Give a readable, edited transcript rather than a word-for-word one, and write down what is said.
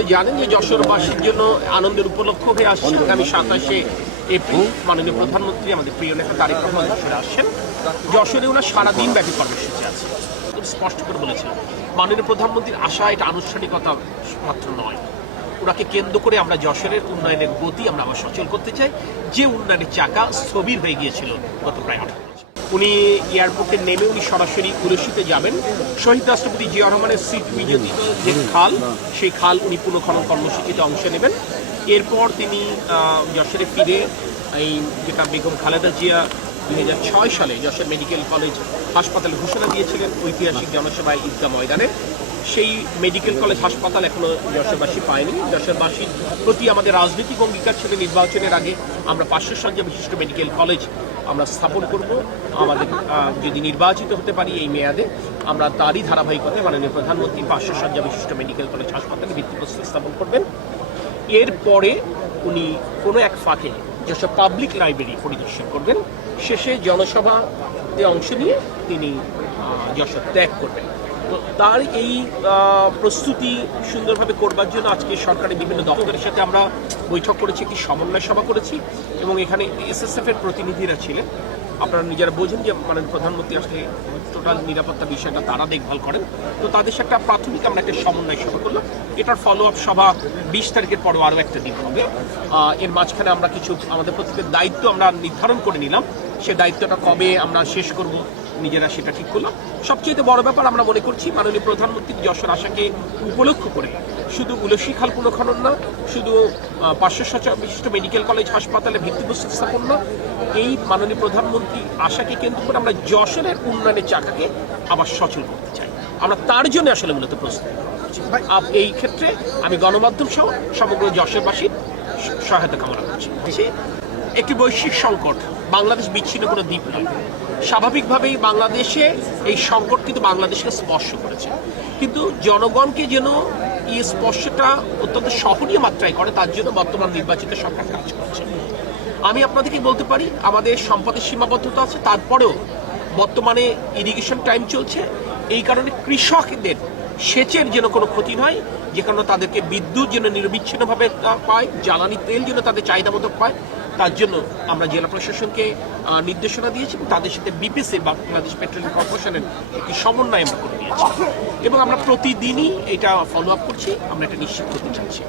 সকলে জানেন যে যশোরবাসীর জন্য আনন্দের উপলক্ষ হয়ে আসছে আগামী 27শে এপ্রিল মাননীয় প্রধানমন্ত্রী আমাদের প্রিয় নেতা তারেক রহমান যশোরে আসছেন। যশোরে ওনার সারাদিন ব্যাপী কর্মসূচি আছে। স্পষ্ট করে বলেছেন মাননীয় প্রধানমন্ত্রীর আশা এটা আনুষ্ঠানিকতা মাত্র নয়, ওনাকে কেন্দ্র করে আমরা যশোরের উন্নয়নের গতি আমরা আবার সচল করতে চাই, যে উন্নয়নের চাকা স্থবির হয়ে গিয়েছিল গত প্রায় 18 বছর। উনি এয়ারপোর্টে নেমে উনি সরাসরি উলসিতে যাবেন। শহীদ রাষ্ট্রপতি জিয়া রহমানের সিট বিজেপি যে খাল, সেই খাল উনি পুনঃখনন কর্মসূচিতে অংশ নেবেন। এরপর তিনি যশোরে ফিরে এই যেটা বেগম খালেদা জিয়া 2006 সালে যশোর মেডিকেল কলেজ হাসপাতালে ঘোষণা দিয়েছিলেন ঐতিহাসিক জনসভায় ঈদগাহ ময়দানে, সেই মেডিকেল কলেজ হাসপাতাল এখনো যশোরবাসী পায়নি। যশোরবাসীর প্রতি আমাদের রাজনৈতিক অঙ্গীকার ছিল নির্বাচনের আগে আমরা 500 শয্যা বিশিষ্ট মেডিকেল কলেজ আমরা স্থাপন করব। আমাদের যদি নির্বাচিত হতে পারি এই মেয়াদে, আমরা তারই ধারাবাহিকতায় মাননীয় প্রধানমন্ত্রী 500 শয্যা বিশিষ্ট মেডিকেল কলেজ হাসপাতালে ভিত্তিপ্রস্তর স্থাপন করবেন। এরপরে উনি কোনো এক ফাঁকে যশোর পাবলিক লাইব্রেরি পরিদর্শন করবেন। শেষে জনসভাতে অংশ নিয়ে তিনি যশোর ত্যাগ করবেন। তো তার এই প্রস্তুতি সুন্দরভাবে করবার জন্য আজকে সরকারের বিভিন্ন দপ্তরের সাথে আমরা বৈঠক করেছি, একটি সমন্বয় সভা করেছি এবং এখানে SSF এর প্রতিনিধিরা ছিলেন। আপনারা নিজেরা বোঝেন যে মানে প্রধানমন্ত্রী আসলে টোটাল নিরাপত্তা বিষয়টা তারা দেখভাল করেন। তো তাদের সাথে একটা প্রাথমিক আমরা একটা সমন্বয় সভা করলাম। এটার ফলো আপ সভা 20 তারিখের পরেও আরও একটা দিন হবে। এর মাঝখানে আমরা কিছু আমাদের প্রত্যেকের দায়িত্ব আমরা নির্ধারণ করে নিলাম, সে দায়িত্বটা কবে আমরা শেষ করব নিজেরা সেটা ঠিক করলাম। সবচেয়ে বড় ব্যাপার আমরা মনে করছি মাননীয় প্রধানমন্ত্রীর যশোর আশাকে উপলক্ষ করে শুধু উলসি খাল পুনঃখনন না, শুধু 500 শয্যা বিশিষ্ট মেডিকেল কলেজ হাসপাতালে ভিত্তিপ্রস্তর স্থাপন না, এই মাননীয় প্রধানমন্ত্রী আশাকে কেন্দ্র করে আমরা যশোরের উন্নয়নের চাকাকে আবার সচল করতে চাই। আমরা তার জন্য আসলে মূলত প্রস্তুত করছি। এই ক্ষেত্রে আমি গণমাধ্যম সহ সমগ্র যশোরবাসীর সহায়তা কামনা করছি। একটি বৈশ্বিক সংকট, বাংলাদেশ বিচ্ছিন্ন কোনো দ্বীপ নয়। স্বাভাবিকভাবেই বাংলাদেশে এই সংকট কিন্তু বাংলাদেশকে স্পর্শ করেছে, কিন্তু জনগণকে যেন এই স্পর্শটা অত্যন্ত সহনীয় মাত্রায় করে তার জন্য বর্তমান নির্বাচিত সরকার কাজ করছে। আমি আপনাদেরকে বলতে পারি আমাদের সম্পদের সীমাবদ্ধতা আছে, তারপরেও বর্তমানে ইরিগেশন টাইম চলছে, এই কারণে কৃষকদের সেচের যেন কোনো ক্ষতি নয়, যে কারণে তাদেরকে বিদ্যুৎ যেন নিরবিচ্ছিন্নভাবে পায়, জ্বালানি তেল যেন তাদের চাহিদা মতো পায়, তার জন্য আমরা জেলা প্রশাসনকে নির্দেশনা দিয়েছি এবং তাদের সাথে BPC বাংলাদেশ পেট্রোলিয়াম কর্পোরেশনের একটি সমন্বয় আমরা করে দিয়েছি এবং আমরা প্রতিদিনই এটা ফলো আপ করছি, আমরা এটা নিশ্চিত করতে চাচ্ছি।